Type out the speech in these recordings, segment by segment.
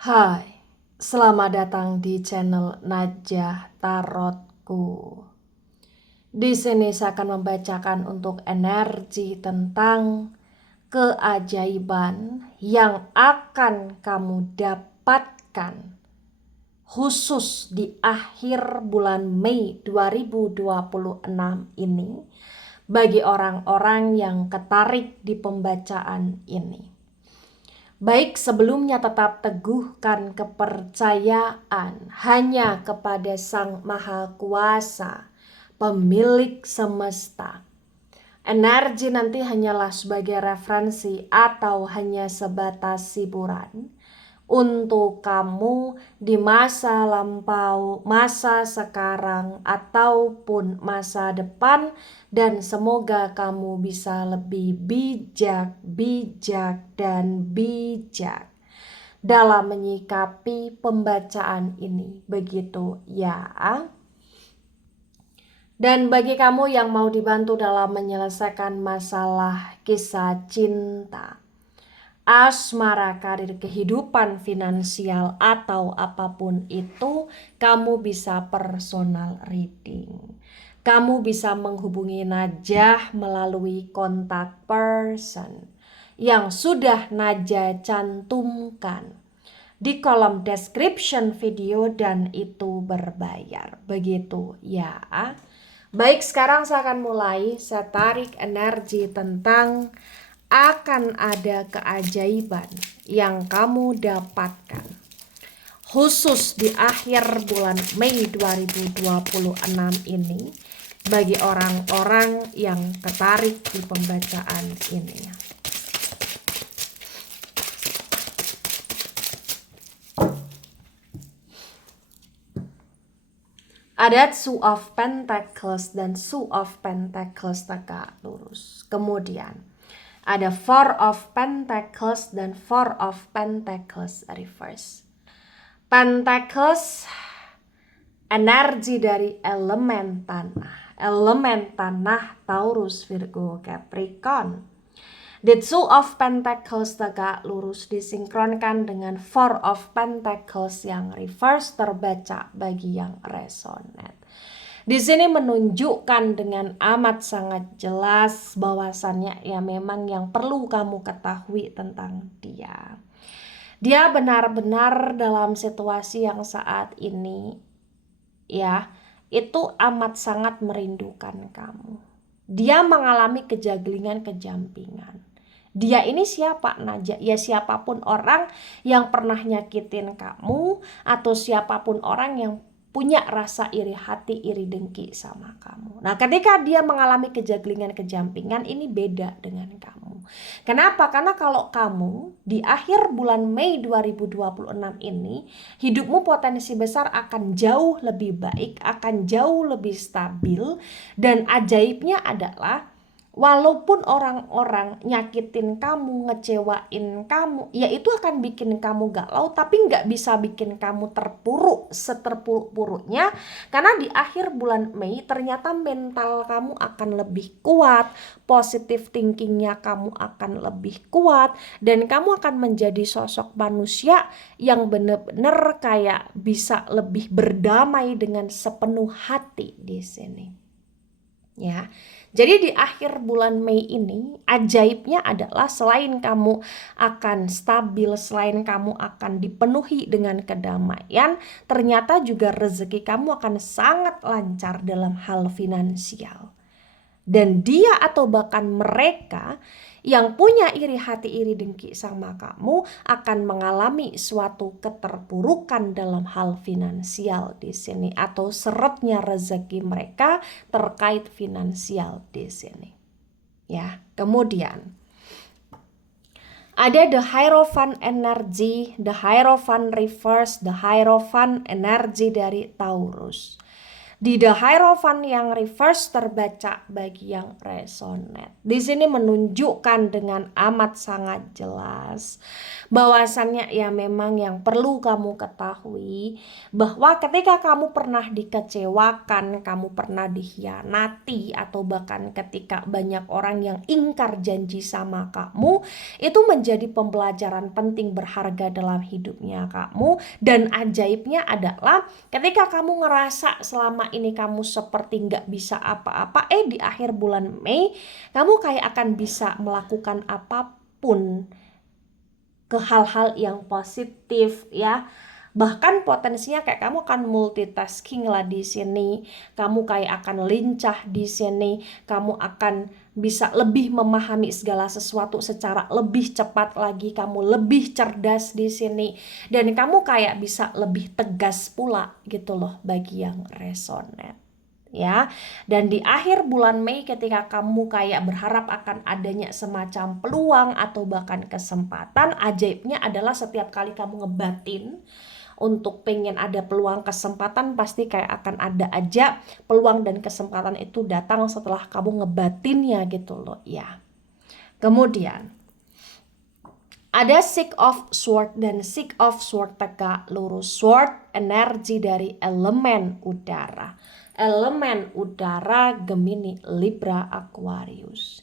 Hai, selamat datang di channel Najah Tarotku. Di sini saya akan membacakan untuk energi tentang keajaiban yang akan kamu dapatkan khusus di akhir bulan Mei 2026 ini bagi orang-orang yang tertarik di pembacaan ini. Baik, sebelumnya tetap teguhkan kepercayaan hanya kepada Sang Maha Kuasa, pemilik semesta. Energi nanti hanyalah sebagai referensi atau hanya sebatas hiburan untuk kamu di masa lampau, masa sekarang, ataupun masa depan, dan semoga kamu bisa lebih bijak dan bijak dalam menyikapi pembacaan ini. Begitu ya. Dan bagi kamu yang mau dibantu dalam menyelesaikan masalah kisah cinta, asmara, karir, kehidupan finansial, atau apapun itu, kamu bisa personal reading. Kamu bisa menghubungi Najah melalui kontak person yang sudah Najah cantumkan di kolom description video, dan itu berbayar. Begitu ya. Baik, sekarang saya akan mulai. Saya tarik energi tentang akan ada keajaiban yang kamu dapatkan khusus di akhir bulan Mei 2026 ini bagi orang-orang yang tertarik di pembacaan ini. Ada Two of Pentacles dan Two of Pentacles tegak lurus. Kemudian ada Four of Pentacles dan Four of Pentacles reverse. Pentacles energi dari elemen tanah Taurus, Virgo, Capricorn. The Two of Pentacles tegak lurus disinkronkan dengan Four of Pentacles yang reverse terbaca bagi yang resonate. Di sini menunjukkan dengan amat sangat jelas bahwasannya ya memang yang perlu kamu ketahui tentang dia. Dia benar-benar dalam situasi yang saat ini ya itu amat sangat merindukan kamu. Dia mengalami kejaglingan, kejampingan. Dia ini siapa, Najah? Ya siapapun orang yang pernah nyakitin kamu, atau siapapun orang yang punya rasa iri hati, iri dengki sama kamu. Nah, ketika dia mengalami kejaglingan, kejampingan, ini beda dengan kamu. Kenapa? Karena kalau kamu di akhir bulan Mei 2026 ini, hidupmu potensi besar akan jauh lebih baik, akan jauh lebih stabil, dan ajaibnya adalah walaupun orang-orang nyakitin kamu, ngecewain kamu, ya itu akan bikin kamu galau, tapi nggak bisa bikin kamu terpuruk seterpuruk-puruknya. Karena di akhir bulan Mei ternyata mental kamu akan lebih kuat, positive thinkingnya kamu akan lebih kuat, dan kamu akan menjadi sosok manusia yang benar-benar kayak bisa lebih berdamai dengan sepenuh hati di sini. Ya, jadi di akhir bulan Mei ini ajaibnya adalah selain kamu akan stabil, selain kamu akan dipenuhi dengan kedamaian, ternyata juga rezeki kamu akan sangat lancar dalam hal finansial. Dan dia atau bahkan mereka yang punya iri hati, iri dengki sama kamu akan mengalami suatu keterpurukan dalam hal finansial di sini, atau seretnya rezeki mereka terkait finansial di sini. Ya, kemudian ada the Hierophant energy, the Hierophant reverse, the Hierophant energi dari Taurus. Di The Hierophant yang reverse terbaca bagi yang resonate. Di sini menunjukkan dengan amat sangat jelas bahwasannya ya memang yang perlu kamu ketahui bahwa ketika kamu pernah dikecewakan, kamu pernah dikhianati, atau bahkan ketika banyak orang yang ingkar janji sama kamu, itu menjadi pembelajaran penting berharga dalam hidupnya kamu. Dan ajaibnya adalah ketika kamu ngerasa selama ini kamu seperti nggak bisa apa-apa, di akhir bulan Mei kamu kayak akan bisa melakukan apapun ke hal-hal yang positif ya. Bahkan potensinya kayak kamu akan multitasking lah di sini. Kamu kayak akan lincah di sini. Kamu akan bisa lebih memahami segala sesuatu secara lebih cepat lagi. Kamu lebih cerdas di sini. Dan kamu kayak bisa lebih tegas pula gitu loh bagi yang resonate. Ya, dan di akhir bulan Mei ketika kamu kayak berharap akan adanya semacam peluang atau bahkan kesempatan, ajaibnya adalah setiap kali kamu ngebatin untuk pengen ada peluang kesempatan, pasti kayak akan ada aja peluang dan kesempatan itu datang setelah kamu ngebatinnya gitu loh ya. Kemudian ada Six of Sword, dan Six of Sword tegak lurus. Sword energi dari elemen udara. Elemen udara Gemini, Libra, Aquarius.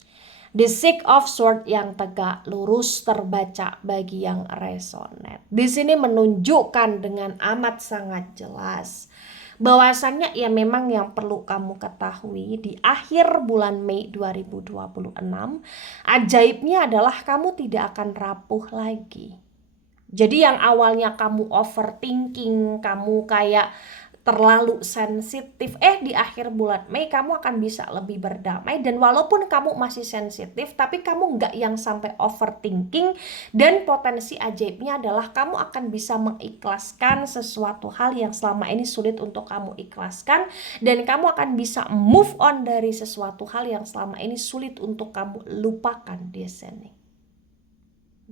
The Six of Sword yang tegak lurus terbaca bagi yang resonate. Di sini menunjukkan dengan amat sangat jelas bahwasannya ya memang yang perlu kamu ketahui di akhir bulan Mei 2026, ajaibnya adalah kamu tidak akan rapuh lagi. Jadi yang awalnya kamu overthinking, kamu kayak terlalu sensitif, di akhir bulan Mei kamu akan bisa lebih berdamai. Dan walaupun kamu masih sensitif, tapi kamu nggak yang sampai overthinking. Dan potensi ajaibnya adalah kamu akan bisa mengikhlaskan sesuatu hal yang selama ini sulit untuk kamu ikhlaskan. Dan kamu akan bisa move on dari sesuatu hal yang selama ini sulit untuk kamu lupakan di sini.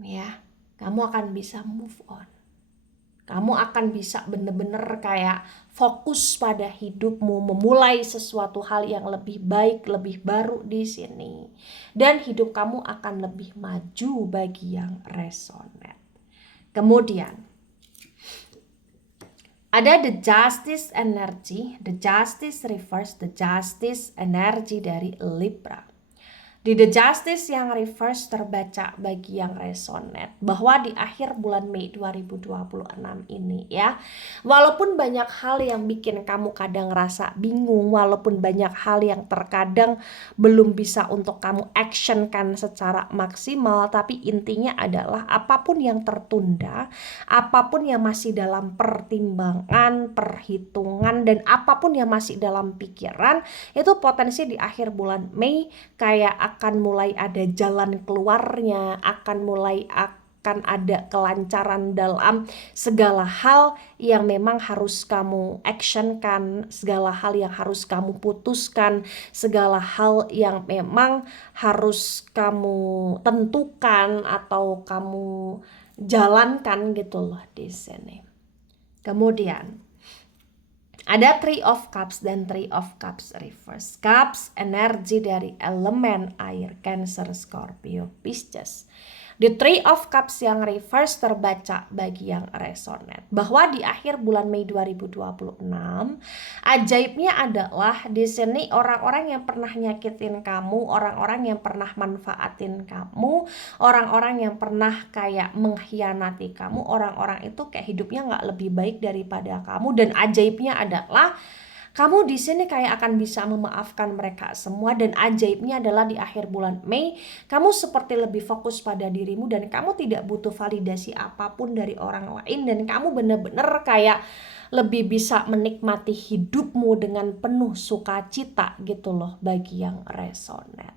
Ya, kamu akan bisa move on. Kamu akan bisa bener-bener kayak fokus pada hidupmu, memulai sesuatu hal yang lebih baik, lebih baru di sini. Dan hidup kamu akan lebih maju bagi yang resonate. Kemudian ada the justice energy, the justice reverse, the justice energy dari Libra. Di The Justice yang reverse terbaca bagi yang resonate bahwa di akhir bulan Mei 2026 ini ya, walaupun banyak hal yang bikin kamu kadang rasa bingung, walaupun banyak hal yang terkadang belum bisa untuk kamu actionkan secara maksimal, tapi intinya adalah apapun yang tertunda, apapun yang masih dalam pertimbangan, perhitungan, dan apapun yang masih dalam pikiran, itu potensi di akhir bulan Mei kayak akan mulai ada jalan keluarnya, akan ada kelancaran dalam segala hal yang memang harus kamu actionkan, segala hal yang harus kamu putuskan, segala hal yang memang harus kamu tentukan atau kamu jalankan gitu loh di sini. Kemudian ada Three of Cups dan Three of Cups reverse. Cups energi dari elemen air, Cancer, Scorpio, Pisces. The Three of Cups yang reverse terbaca bagi yang resonate bahwa di akhir bulan Mei 2026, ajaibnya adalah di sini orang-orang yang pernah nyakitin kamu, orang-orang yang pernah manfaatin kamu, orang-orang yang pernah kayak mengkhianati kamu, orang-orang itu kayak hidupnya nggak lebih baik daripada kamu. Dan ajaibnya adalah kamu di sini kayak akan bisa memaafkan mereka semua. Dan ajaibnya adalah di akhir bulan Mei kamu seperti lebih fokus pada dirimu dan kamu tidak butuh validasi apapun dari orang lain, dan kamu bener-bener kayak lebih bisa menikmati hidupmu dengan penuh sukacita gitu loh bagi yang resonate.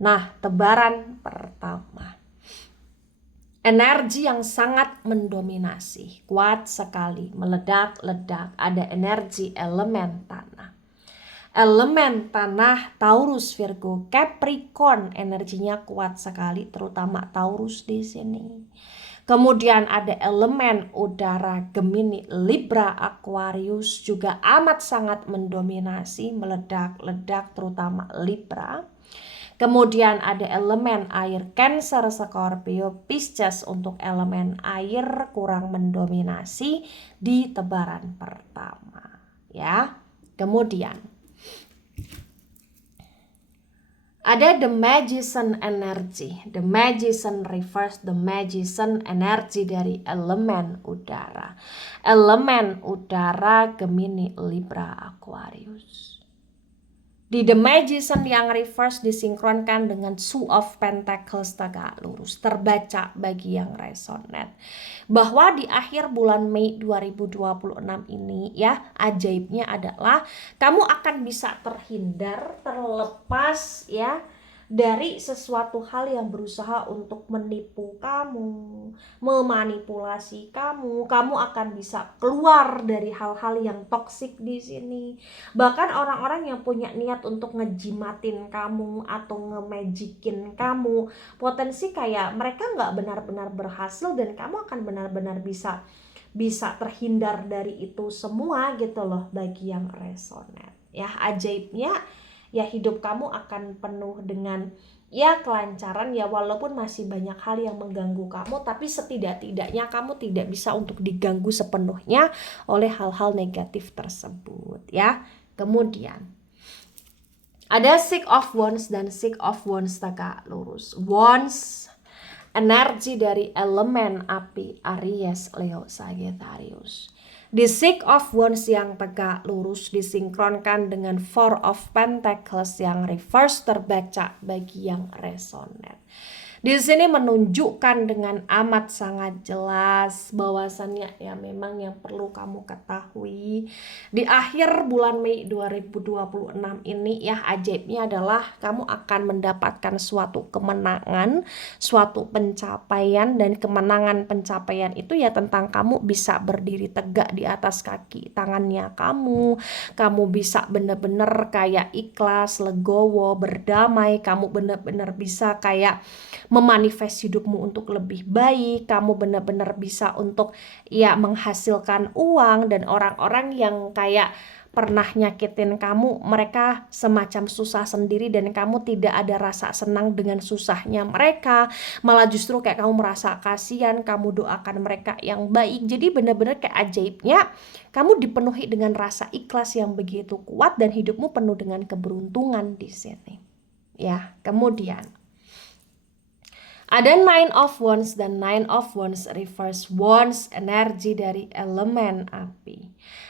Nah, tebaran pertama, energi yang sangat mendominasi, kuat sekali, meledak-ledak, ada energi elemen tanah. Elemen tanah Taurus, Virgo, Capricorn, energinya kuat sekali, terutama Taurus di sini. Kemudian ada elemen udara Gemini, Libra, Aquarius juga amat sangat mendominasi, meledak-ledak terutama Libra. Kemudian ada elemen air Cancer, Scorpio, Pisces untuk elemen air kurang mendominasi di tebaran pertama ya. Kemudian ada the Magician energy. The Magician reverse the Magician energy dari elemen udara. Elemen udara Gemini, Libra, Aquarius. Di The Magician yang reverse disinkronkan dengan Two of Pentacles tegak lurus. Terbaca bagi yang resonate bahwa di akhir bulan Mei 2026 ini ya, ajaibnya adalah kamu akan bisa terhindar, terlepas ya dari sesuatu hal yang berusaha untuk menipu kamu, memanipulasi kamu. Kamu akan bisa keluar dari hal-hal yang toksik di sini. Bahkan orang-orang yang punya niat untuk ngejimatin kamu atau nge-magicin kamu, potensi kayak mereka nggak benar-benar berhasil dan kamu akan benar-benar bisa terhindar dari itu semua gitu loh bagi yang resonate. Ya, ajaibnya ya hidup kamu akan penuh dengan ya kelancaran ya, walaupun masih banyak hal yang mengganggu kamu, tapi setidak-tidaknya kamu tidak bisa untuk diganggu sepenuhnya oleh hal-hal negatif tersebut ya. Kemudian ada Six of Wands dan Six of Wands tegak lurus. Wands energi dari elemen api Aries, Leo, Sagittarius. Di Six of Wands yang tegak lurus disinkronkan dengan Four of Pentacles yang reverse terbaca bagi yang resonate. Di sini menunjukkan dengan amat sangat jelas bahwasannya ya memang yang perlu kamu ketahui di akhir bulan Mei 2026 ini ya, ajaibnya adalah kamu akan mendapatkan suatu kemenangan, suatu pencapaian, dan kemenangan pencapaian itu ya tentang kamu bisa berdiri tegak di atas kaki tangannya kamu bisa bener-bener kayak ikhlas, legowo, berdamai, kamu bener-bener bisa kayak memanifest hidupmu untuk lebih baik, kamu benar-benar bisa untuk ya menghasilkan uang, dan orang-orang yang kayak pernah nyakitin kamu, mereka semacam susah sendiri dan kamu tidak ada rasa senang dengan susahnya mereka, malah justru kayak kamu merasa kasihan, kamu doakan mereka yang baik. Jadi benar-benar kayak ajaibnya kamu dipenuhi dengan rasa ikhlas yang begitu kuat dan hidupmu penuh dengan keberuntungan di sini. Ya, kemudian ada Nine of Wands dan Nine of Wands reverse. Wands energi dari elemen api.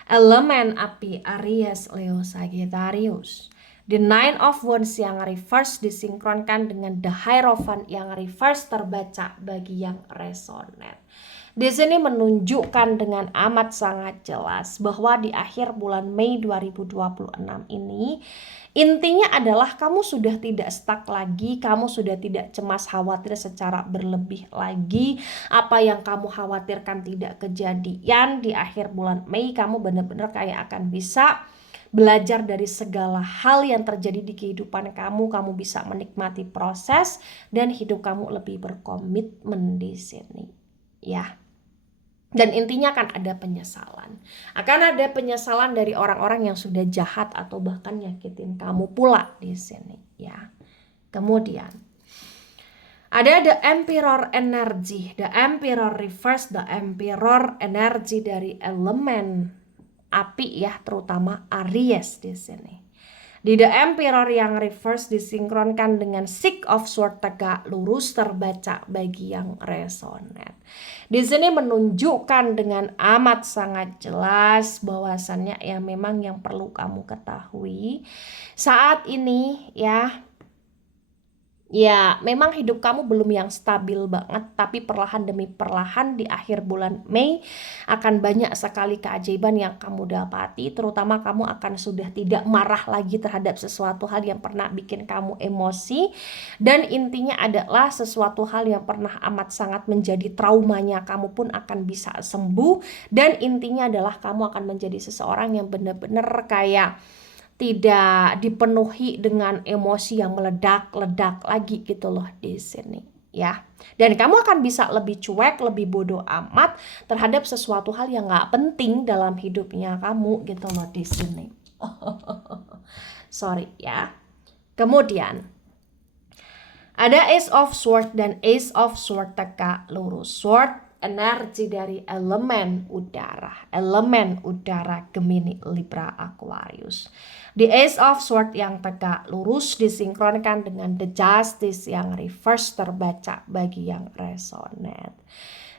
Elemen api Aries, Leo, Sagittarius. The Nine of Wands yang reverse disinkronkan dengan The Hierophant yang reverse terbaca bagi yang resonate. Di sini menunjukkan dengan amat sangat jelas bahwa di akhir bulan Mei 2026 ini intinya adalah kamu sudah tidak stuck lagi, kamu sudah tidak cemas khawatir secara berlebih lagi. Apa yang kamu khawatirkan tidak kejadian di akhir bulan Mei, kamu benar-benar kayak akan bisa belajar dari segala hal yang terjadi di kehidupan kamu. Kamu bisa menikmati proses dan hidup kamu lebih berkomitmen di sini. Ya. Dan intinya akan ada penyesalan. Akan ada penyesalan dari orang-orang yang sudah jahat atau bahkan nyakitin kamu pula di sini, ya. Kemudian ada The Emperor energy. The Emperor reverse, The Emperor energi dari elemen api ya, terutama Aries di sini. Di The Emperor yang reverse disinkronkan dengan Six of Swords tegak lurus terbaca bagi yang resonate. Di sini menunjukkan dengan amat sangat jelas bahwasannya ya memang yang perlu kamu ketahui saat ini ya memang hidup kamu belum yang stabil banget, tapi perlahan demi perlahan di akhir bulan Mei akan banyak sekali keajaiban yang kamu dapati, terutama kamu akan sudah tidak marah lagi terhadap sesuatu hal yang pernah bikin kamu emosi, dan intinya adalah sesuatu hal yang pernah amat sangat menjadi traumanya kamu pun akan bisa sembuh, dan intinya adalah kamu akan menjadi seseorang yang benar-benar kayak tidak dipenuhi dengan emosi yang meledak-ledak lagi gitu loh di sini. ya. Dan kamu akan bisa lebih cuek, lebih bodoh amat terhadap sesuatu hal yang gak penting dalam hidupnya kamu gitu loh di sini. Sorry ya. Kemudian ada Ace of Sword dan Ace of Sword tegak lurus. Sword energi dari elemen udara Gemini, Libra, Aquarius. The Ace of Sword yang tegak lurus disinkronkan dengan The Justice yang reverse terbaca bagi yang resonate.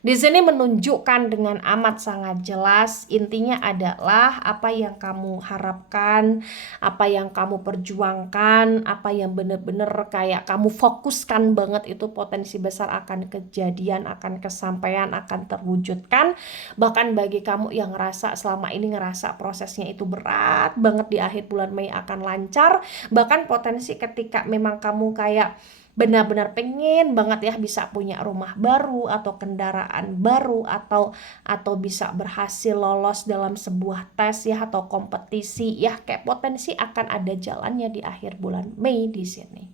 Di sini menunjukkan dengan amat sangat jelas, intinya adalah apa yang kamu harapkan, apa yang kamu perjuangkan, apa yang benar-benar kayak kamu fokuskan banget itu potensi besar akan kejadian, akan kesampaian, akan terwujudkan. Bahkan bagi kamu yang ngerasa selama ini ngerasa prosesnya itu berat banget, di akhir bulan Mei akan lancar. Bahkan potensi ketika memang kamu kayak benar-benar pengen banget ya bisa punya rumah baru atau kendaraan baru atau bisa berhasil lolos dalam sebuah tes ya atau kompetisi ya, kayak potensi akan ada jalannya di akhir bulan Mei di sini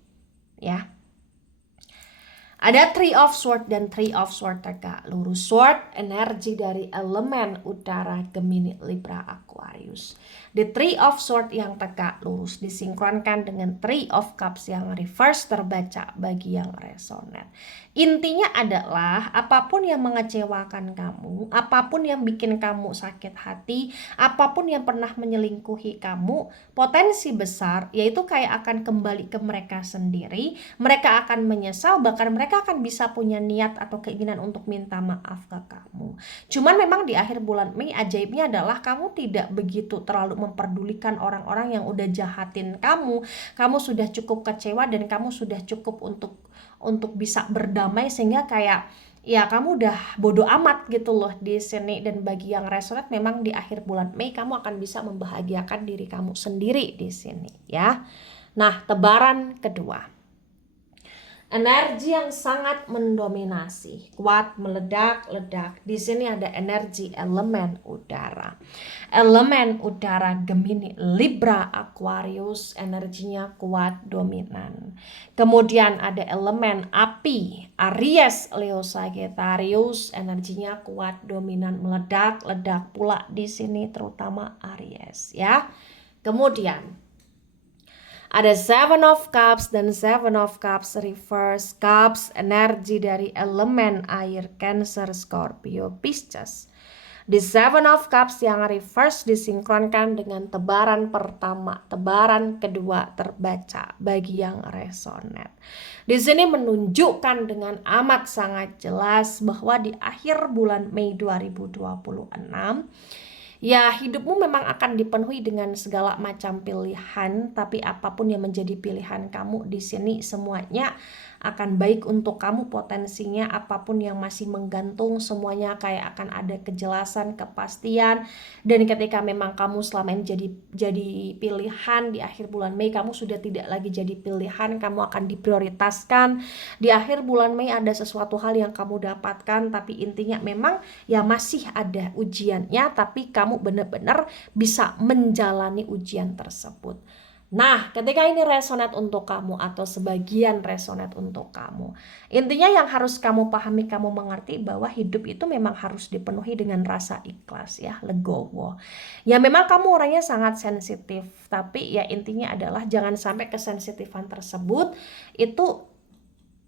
ya. Ada Three of Sword dan Three of Sword tegak lurus. Sword energi dari elemen udara Gemini, Libra, Aquarius. The Three of Sword yang tegak lurus disinkronkan dengan Three of Cups yang reverse terbaca bagi yang resonate. Intinya adalah apapun yang mengecewakan kamu, apapun yang bikin kamu sakit hati, apapun yang pernah menyelingkuhi kamu, potensi besar yaitu kayak akan kembali ke mereka sendiri. Mereka akan menyesal, bahkan mereka akan bisa punya niat atau keinginan untuk minta maaf ke kamu. Cuman memang di akhir bulan Mei ajaibnya adalah kamu tidak begitu terlalu memperdulikan orang-orang yang udah jahatin kamu. Kamu sudah cukup kecewa dan kamu sudah cukup untuk bisa berdamai, sehingga kayak ya kamu udah bodo amat gitu loh di sini. Dan bagi yang resonate memang di akhir bulan Mei kamu akan bisa membahagiakan diri kamu sendiri di sini ya. Nah, tebaran kedua. Energi yang sangat mendominasi, kuat, meledak-ledak. Di sini ada energi elemen udara. Elemen udara Gemini, Libra, Aquarius, energinya kuat, dominan. Kemudian ada elemen api, Aries, Leo, Sagittarius, energinya kuat, dominan, meledak-ledak pula di sini terutama Aries ya. Kemudian ada Seven of Cups dan Seven of Cups reverse. Cups energi dari elemen air, Cancer, Scorpio, Pisces. The Seven of Cups yang reverse disinkronkan dengan tebaran pertama, tebaran kedua terbaca bagi yang resonate. Di sini menunjukkan dengan amat sangat jelas bahwa di akhir bulan Mei 2026 ya, hidupmu memang akan dipenuhi dengan segala macam pilihan, tapi apapun yang menjadi pilihan kamu di sini semuanya akan baik untuk kamu. Potensinya apapun yang masih menggantung semuanya kayak akan ada kejelasan, kepastian. Dan ketika memang kamu selama ini jadi pilihan, di akhir bulan Mei kamu sudah tidak lagi jadi pilihan, kamu akan diprioritaskan. Di akhir bulan Mei ada sesuatu hal yang kamu dapatkan, tapi intinya memang ya masih ada ujiannya, tapi kamu benar-benar bisa menjalani ujian tersebut. Nah, ketika ini resonate untuk kamu atau sebagian resonate untuk kamu, intinya yang harus kamu pahami, kamu mengerti bahwa hidup itu memang harus dipenuhi dengan rasa ikhlas ya, legowo. Ya memang kamu orangnya sangat sensitif, tapi ya intinya adalah jangan sampai kesensitifan tersebut itu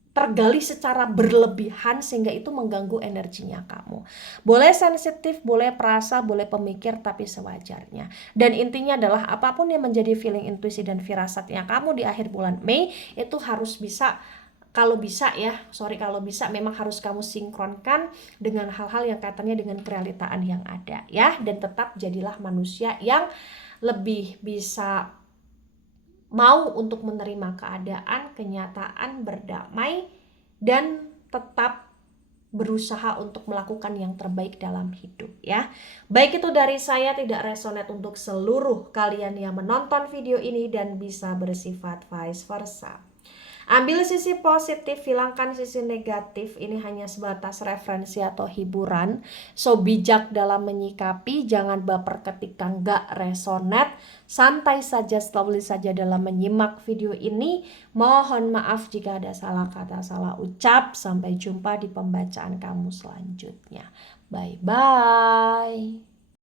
tergali secara berlebihan sehingga itu mengganggu energinya kamu. Boleh sensitif, boleh perasa, boleh pemikir, tapi sewajarnya. Dan intinya adalah apapun yang menjadi feeling, intuisi, dan firasatnya kamu di akhir bulan Mei itu harus bisa, kalau bisa memang harus kamu sinkronkan dengan hal-hal yang kaitannya dengan kerealitaan yang ada ya. Dan tetap jadilah manusia yang lebih bisa mau untuk menerima keadaan, kenyataan, berdamai, dan tetap berusaha untuk melakukan yang terbaik dalam hidup ya. Baik itu dari saya, tidak resonate untuk seluruh kalian yang menonton video ini dan bisa bersifat vice versa. Ambil sisi positif, hilangkan sisi negatif. Ini hanya sebatas referensi atau hiburan. So, bijak dalam menyikapi, jangan baper ketika nggak resonate. Santai saja, slowly saja dalam menyimak video ini. Mohon maaf jika ada salah kata, salah ucap. Sampai jumpa di pembacaan kamu selanjutnya. Bye-bye.